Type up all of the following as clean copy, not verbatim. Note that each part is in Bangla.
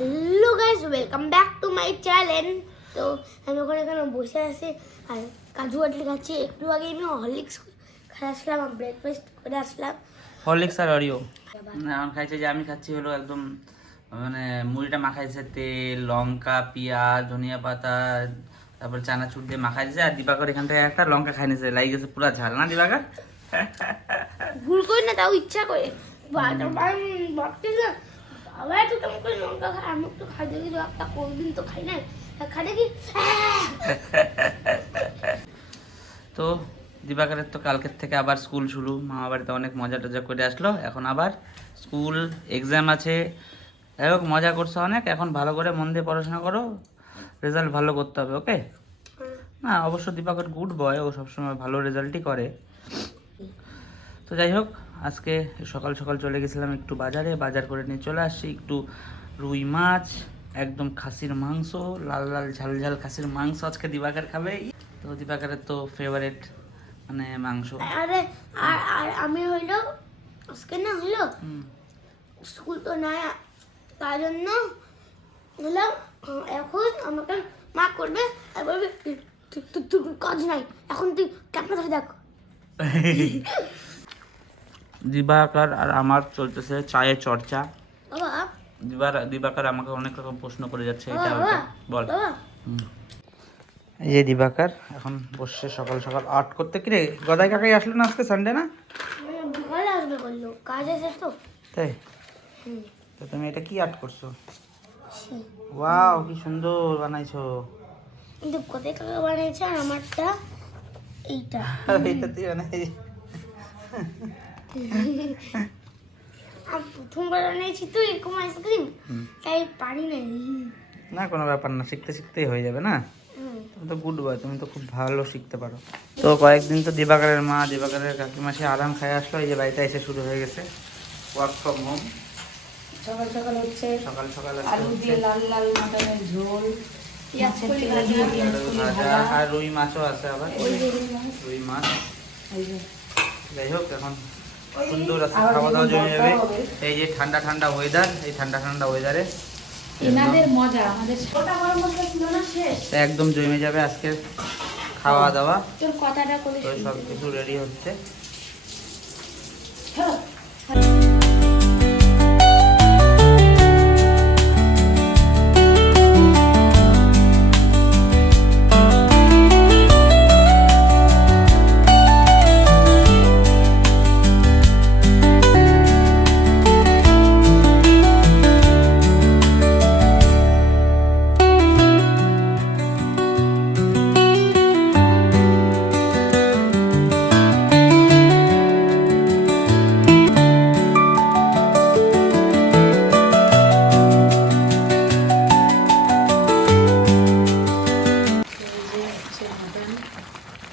Hello guys, welcome back to my channel. তো আমি ওখানে বসে আছি আর কাজু কাটলি খাচ্ছি। একটু আগে আমি হরলিক্স খেয়ে আসলাম, ব্রেকফাস্ট করে আসলাম। হরলিক্স আর অরিও এখন খাইছে। যে আমি খাচ্ছি হলো একদম মানে মুড়িটা মাখাইছে, তেল, লঙ্কা, পেঁয়াজ, ধনিয়া পাতা, তারপর চানাচুর দিয়ে মাখাই দিয়েছে। আর দিবাকর এখান থেকে একটা লঙ্কা খাই নিয়েছে, লাগে গেছে পুরা ঝাল না দিবাকর? ভুল করি না, তাও ইচ্ছা করে ভাবতেছিলাম বাবা এত কেমন করে লঙ্কা খায়, আমি একটু খাই দেখি একটা কোনদিন তো খাই না, খাই দেখি। তো দিবাকরের তো কালকের থেকে আবার স্কুল শুরু, মামা বাড়িতে অনেক মজা টজা করে আসলো, এখন আবার স্কুল এক্সাম আছে। যাই হোক, মজা করছো অনেক, এখন ভালো করে মন দিয়ে পড়াশোনা করো, রেজাল্ট ভালো করতে হবে, ওকে? না অবশ্য দিবাকর গুড বয়, ও সবসময় ভালো রেজাল্টই করে। তো যাই হোক, আজকে সকাল সকাল চলে গেছিলাম একটু বাজারে, বাজার করে নিয়ে চলে আসছি একটু রুই মাছ, একদম খাসির মাংস, লাল লাল ঝাল ঝাল খাসির মাংস আজকে দিবাকর খাবে। তো দিবাকরের তো ফেভারিট মানে মাংস। আরে আর আর আমি হইলো আজকে না হলো স্কুল তো নাই, তার জন্য হলো এখন আমাকে মা করবে আর বলবে তুই কাজ নাই, এখন তুই ক্যামেরা ধরে দেখ। দিবাকর আর আমার চলতেছে চায়ের চর্চা। বাবা দিবাকর আমাকে অনেক রকম প্রশ্ন করে যাচ্ছে, বাবা, এটা ওটা বল। বাবা এই যে দিবাকর এখন বসছে সকাল সকাল আর্ট করতে। কি রে, গদাই কাকাই আসলো না আজকে সানডে না? বিকালে আসবে বললো, কাজ আছে তো। তাই? তো তুমি এটা কি আর্ট করছো? ওয়াও, কি সুন্দর বানাইছো। কিন্তু কোথায় কাকা বানিয়েছে আর আমারটা এইটা। এটা তুই বানাই? আর প্রথমবার বানিয়েছি তো এরকম আইসক্রিম, তাই পারি না। না কোনো ব্যাপার না, শিখতে শিখতেই হয়ে যাবে না। তুমি তো গুড বয়, তুমি তো খুব ভালো শিখতে পারো। তো কয়েকদিন তো দিবাকরের মা, দিবাকরের কাকিমা সে আরাম খায় আসলো, এই যে বাড়িতে এসে শুরু হয়ে গেছে ওয়ার্ক ফ্রম হোম। সকাল সকাল হচ্ছে সকাল সকাল আলু দিয়ে লাল লাল মাটনের ঝোল, মাছের তেলে দিয়ে পেঁয়াজ কলি ভাজা, আর রুই মাছও আছে আবার, ওই যে রুই মাছ, রুই মাছ। এই যে যাই হোক, এখন সুন্দর আছে, খাওয়া দাওয়া জমে যাবে। এই যে ঠান্ডা ঠান্ডা ওয়েদার, এই ঠান্ডা ঠান্ডা ওয়েদারে এনাদের মজা, আমাদের ওটা গরম মশলা ছিল না শেষ, একদম জমে যাবে আজকের খাওয়া দাওয়া। তোর কথাটা করে তো সব কিছু রেডি হচ্ছে।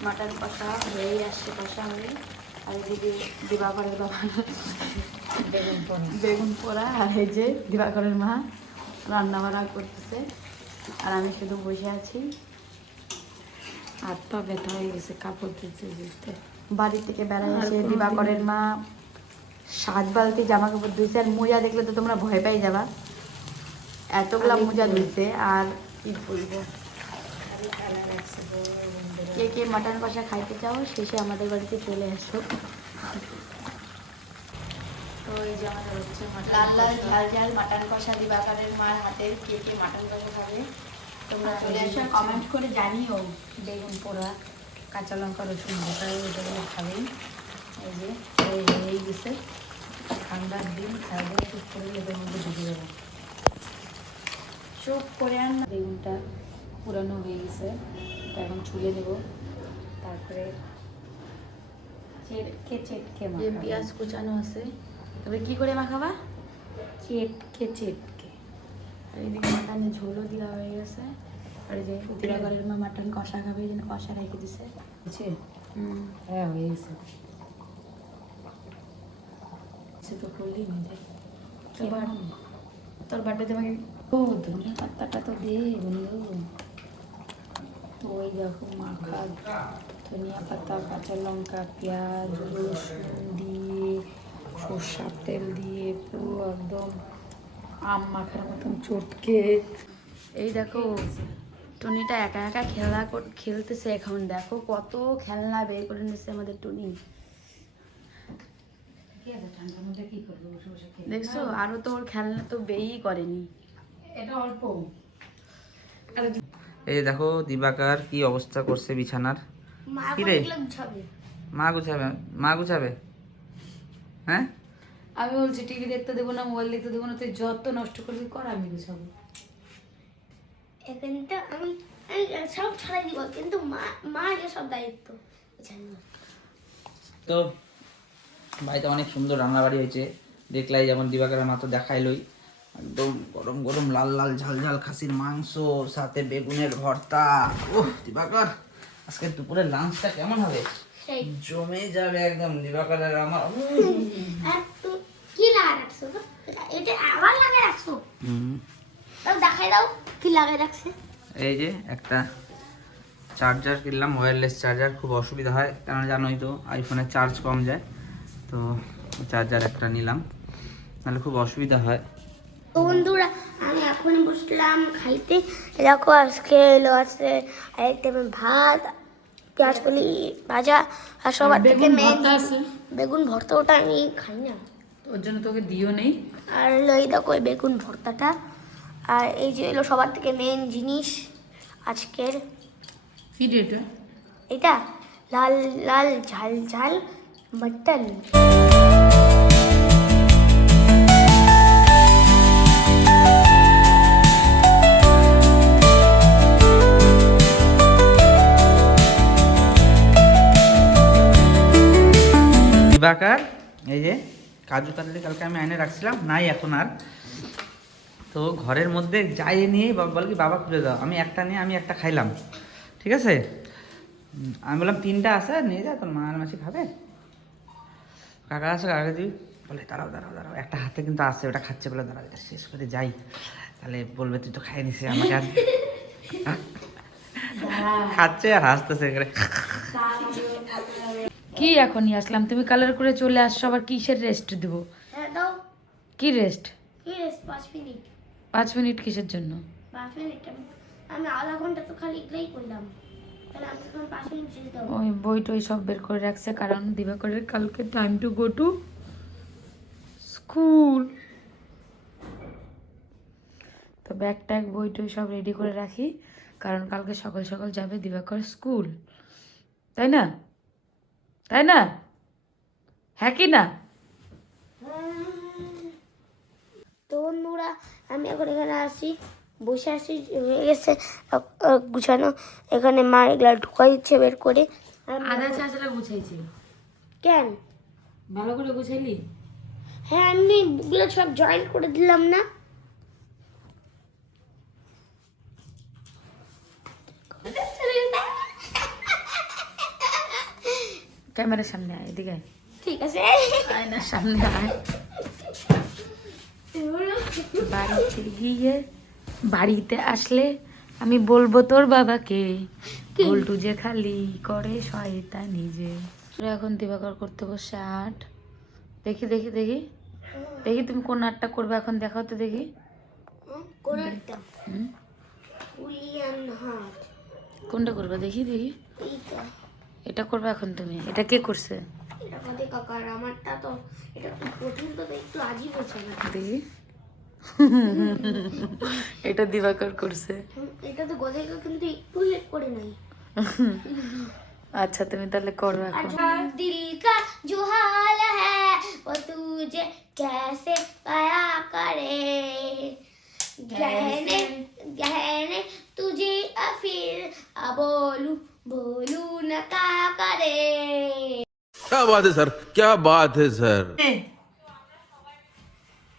মাটন কষা হয়েই আসছে, কষা হয়ে। আর এদিকে দিবাকরের বাবা বেগুন পোড়া, আর এই যে দিবাকরের মা রান্না বান্না করতেছে, আর আমি শুধু বসে আছি। হাত পা ব্যথা হয়ে গেছে, কাপড় ধুতে। বাড়ি থেকে বেড়াই এসে দিবাকরের মা 7 বালতি জামা কাপড় ধুইছে। আর মোজা দেখলে তো তোমরা ভয় পাই যাবা, এতগুলা মোজা ধুইছে। আর কি বলবো, কে কে মাটন কষা খাইতে চাও শেষে আমাদের বাড়িতে চলে আসো। তো এই যে আমাদের হচ্ছে লাল লাল ঝাল ঝাল মাটন কষা দিবাকরের মার হাতের। কে কে মাটন কষা খাবে তোমরা চলে আসো, কমেন্ট করে জানিও। বেগুন পোড়া, কাঁচা লঙ্কা, রসুন বাটা, এগুলো খাবেই। এই যে হয়েই গেছে, ঠান্ডার দিন খাইলে চুপ করে লেপের মধ্যে ঢুকে যাবে। চুপ করে আন না। বেগুনটা পুরানো হয়ে গেছে, এটা এখন ছুলে নেব। তারপরে চেটকে পেঁয়াজ কুচানো আছে, তবে কি করে মাখাবা? চেটকে। আর এদিকে মাটনের ঝোলও দেওয়া হয়ে গেছে। আর এই যে দিবাকরের মা মাটন কষা খাবে, এই জন্য কষা রেখে দিছে। হ্যাঁ হয়ে গেছে, সে তো করলেই হয়ে যায়। তোর বাড়িতে আমাকে ও ধনিয়া পাতাটা তো দে বন্ধু। তো ওই দেখো মাখা ধনিয়া পাতা, কাঁচা লঙ্কা, পেঁয়াজ, রসুন দিয়ে, সরষার তেল দিয়ে পুরো একদম আম মাখার মতন চটকে। এই দেখো টুনিটা একা একা খেলতেছে এখন। দেখো কত খেলনা বের করে নিচ্ছে আমাদের টুনি। দেখছো আরো তো ওর খেলনা তো বেরই করেনি, এটা অল্প। এই যে দেখো দিবাকার কি অবস্থা করছে বিছানার। মা কি এখন রে? এগুলো গুছাবে। মা গুছাবে, মা গুছাবে। হ্যাঁ আমি বলছি টিভি দেখতে দেবো না, মোবাইল দেখতে দেবো না, তুই যত নষ্ট করবি কর, আমি গুছাবো। এখানটা আমি আমি সব ছড়াই দিব, কিন্তু মা মা এটা সব দায়িত্ব বুঝানো। তো বাড়িতে অনেক সুন্দর রান্নাবাড়ি হয়েছে, দেখলাই যেমন দিবাকরের মা তো দেখাইলই। একদম গরম গরম লাল লাল ঝাল ঝাল খাসির মাংস, সাথে বেগুনের ভর্তা। ওহ দিবাকর, আজকে দুপুরের লাঞ্চটা কেমন হবে? সেই জমে যাবে একদম দিবাকরের আমার। আর তুই কি লাগাই রাখছো গো? এটা আবার লাগাই রাখছো? তাও দেখাই দাও কি লাগাই রাখছে। এই যে একটা চার্জার কিনলাম, ওয়্যারলেস চার্জার। খুব অসুবিধা হয়, কারণ জানোই তো আইফোনের চার্জ কম যায়, তো চার্জার একটা নিলাম, নাহলে খুব অসুবিধা হয়। তো বন্ধুরা আমি এখন বসলাম খাইতে। দেখো আজকে এলো আছে আরেকটা ভাত, পেঁয়াজ কলি ভাজা, আর সবার থেকে মেন বেগুন ভর্তা। ওটা আমি খাই না, ওর জন্য তোকে দিও নেই। আর হলো এই দেখো এই বেগুন ভর্তাটা। আর এই যে এলো সবার থেকে মেন জিনিস আজকের, কি এটা? এটা লাল লাল ঝাল ঝাল মটন। দিবাকর এই যে কাজু কাতলি কালকে আমি এনে রাখছিলাম, নাই এখন আর। তো ঘরের মধ্যে যাই নিয়ে বল কি বাবা খুলে দাও, আমি একটা নিয়ে আমি একটা খাইলাম, ঠিক আছে। আমি বললাম 3টা আছে নিয়ে যা, তোর মা আর মাসি খাবে। কাকা আছে, কাকা দিবি, বলে দাঁড়াও দাঁড়াও দাঁড়াও, একটা হাতে কিন্তু আছে, ওটা খাচ্ছে, বলে দাঁড়াও এটা শেষ করে যাই, তাহলে বলবে তুই তো খাই নিছে আমাকে আর। খাচ্ছে আর হাসতেছে করে। কি এখনই আসলাম, তুমি কালার করে চলে আসছো, আবার কিসের রেস্ট দিব? হ্যাঁ দাও। কি রেস্ট? কি রেস্ট? 5 মিনিট। 5 মিনিট কিসের জন্য? 5 মিনিট আমি আধা ঘন্টা তো খালি এগুলোই করলাম, তাহলে আমি এখন 5 মিনিট শেষ দাও। ওই বই টই সব বের করে রাখছে, কারণ দিবাকরের কালকে time to go to school. তো ব্যাগ ট্যাগ বই টই সব রেডি করে রাখি, কারণ কালকে সকাল সকাল যাবে দিবাকর স্কুল, তাই না? তাই না? হ্যাঁ কি না? তো বন্ধুরা আমি এখন এখানে আসি, বসে আসি, হয়ে গেছে গুছানো। এখানে মা এগুলা ঢুকাই দিচ্ছে বের করে। আধা চাষটা গুছাইছি, কেন? ভালো করে গুছাইলি? হ্যাঁ আমি এগুলো সব জয়েন করে দিলাম না। ক্যামেরার সামনে আয়, এদিকে আয়। ঠিক আছে, আয়নার সামনে আয়। বাড়িতে গিয়ে, বাড়িতে আসলে আমি বলবো তোর বাবাকে, বল্টু যে খালি করে শয়তানি যে। এখন দিবাকর করতে বসে আর্ট। দেখি দেখি দেখি দেখি তুমি কোন আর্টটা করবে এখন, দেখাও তো দেখি। কোন একটা হুম? উলিয়ান হাত, কোনটা করবে দেখি দেখি। এইটা এটা করবে এখন তুমি? এটা কে করছে এটা কদে কাকার, আমারটা তো এটা একটু কঠিন, তো একটু আজীব হচ্ছে না। দেখি? এটা দিবাকর করছে। এটা তো গদে কাকা কিন্তু একটু হেল্প করে নাই। আচ্ছা তুমি তাহলে করো এখন। अच्छा दिल का जो हाल है वो तुझे कैसे पाया करे, गहने गहने तुझे फिर बोलू बोलू न क्या करे। क्या बात है सर, क्या बात है सर।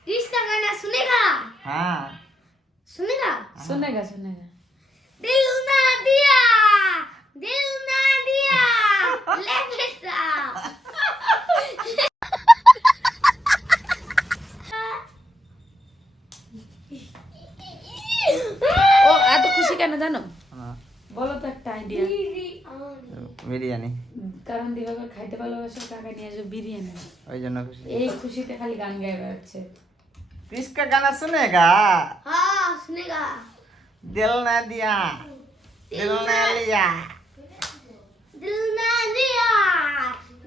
इसका गाना सुनेगा? হ্যাঁ सुनेगा? सुनेगा सुनेगा। दिल ना दिया, दिल ना दिया, ले बेटा। ও এত খুশি কেন জানো? বলো তো একটা আইডিয়া। বিরিয়ানি, কারণ দিবাকর খাইতে ভালোবাসে, কাকা নিয়ে আসবে বিরিয়ানি, ওই জন্য খুশি। এই খুশিতে খালি গান গায়ে বেড়াচ্ছে। किसका गाना सुनेगा हाँ सुनेगा दिल ना दिया दिल ना लिया दिल ना दिया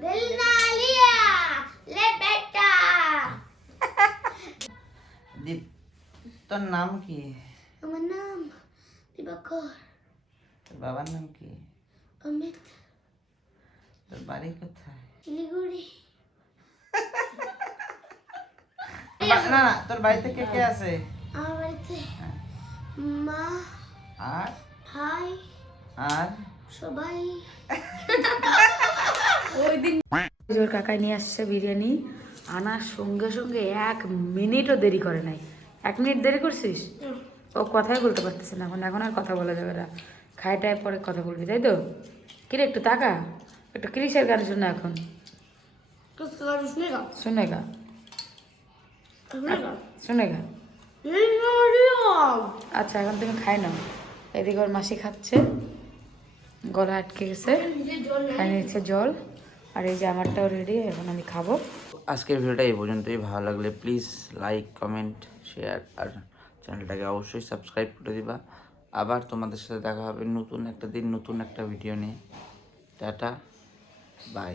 दिल ना लिया ले बेटा दीप তোর নাম কি আমার নাম দিবাকর তোর বাবার নাম কি অমিত তোর বাড়ি কোথায় শিলিগুড়ি না না তোর বাড়িতে কে কে আছে আমার বাড়িতে মা আর ভাই আর সবাই ওর কাকাই নিয়ে আসছে বিরিয়ানি আনার সঙ্গে সঙ্গে 1 মিনিটও দেরি করে নাই 1 মিনিট দেরি করছিস ও কথাই বলতে পারতেছে না এখন আর কথা বলা যাবে না খাইটায় পরে কথা বলবি তাই তো কিরে একটু তাকা একটু ক্রিসের গান শোনা এখন सुनेगा শুনেগা सुनेगा শুনেগা दिल ना लिया আচ্ছা এখন তুমি খাই নাও এদিকে ওর মাসি খাচ্ছে গলা আটকে গেছে খাই নিচ্ছে জল আর এই যে আমারটাও রেডি এখন আমি খাবো আজকের ভিডিওটা এই পর্যন্তই ভালো লাগলে প্লিজ লাইক কমেন্ট শেয়ার আর চ্যানেলটাকে অবশ্যই সাবস্ক্রাইব করে দিবা আবার তোমাদের সাথে দেখা হবে নতুন একটা দিন নতুন একটা ভিডিও নিয়ে টাটা বাই